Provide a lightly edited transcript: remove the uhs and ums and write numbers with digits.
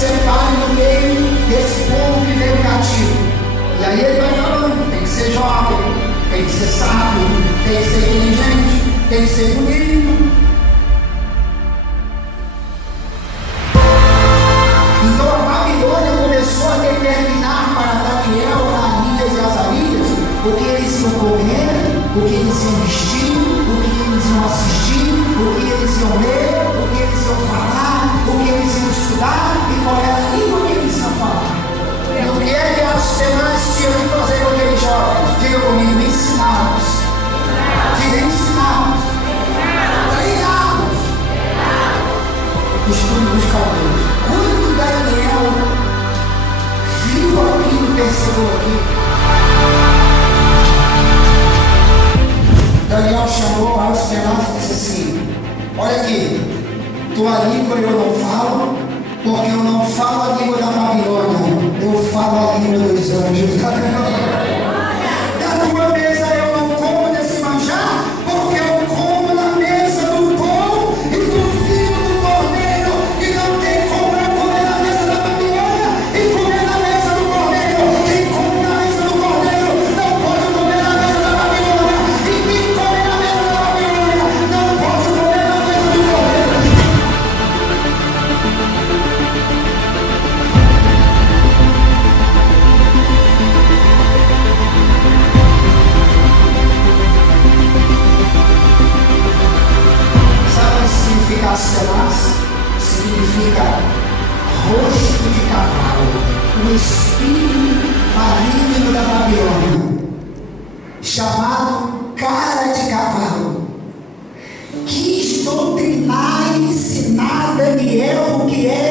separe no meio desse povo que veio cativo. E aí ele vai falando, tem que ser jovem, tem que ser sábio, tem que ser inteligente, tem que ser bonito. Então a Babilônia começou a determinar para Daniel, Ananias e Azarias o que eles iam comer, o que eles iam vestir, o que eles iam assistir, o que eles iam ler, o que eles iam falar, o que eles iam estudar e qual era a língua que eles iam falar. E o que é que as demais tinham que fazer com aqueles jovens? Diga comigo, ensiná-los. Diga, ensiná-los. Treiná-los. Estudo dos caldeus. Quando Daniel viu aquilo, percebeu aquilo, Daniel chamou aos penados e disse assim: olha aqui, tua língua eu não falo, porque eu não falo a língua da Babilônia, eu falo a língua dos anjos. Da tua mesa eu não como desse manjar, porque eu como na mesa do pão e do filho do cordeiro, e não tem como eu comer na mesa da Babilônia e comer na mesa do cordeiro. Quem come na mesa do cordeiro não pode comer na mesa da Babilônia, e quem come na mesa da Babilônia não pode comer na mesa do cordeiro. Sabe o que significa Askenaz? Significa rosto de cavalo, o espírito maligno da Babilônia, chamado cara de cavalo. Quis doutrinar e ensinar Daniel o que é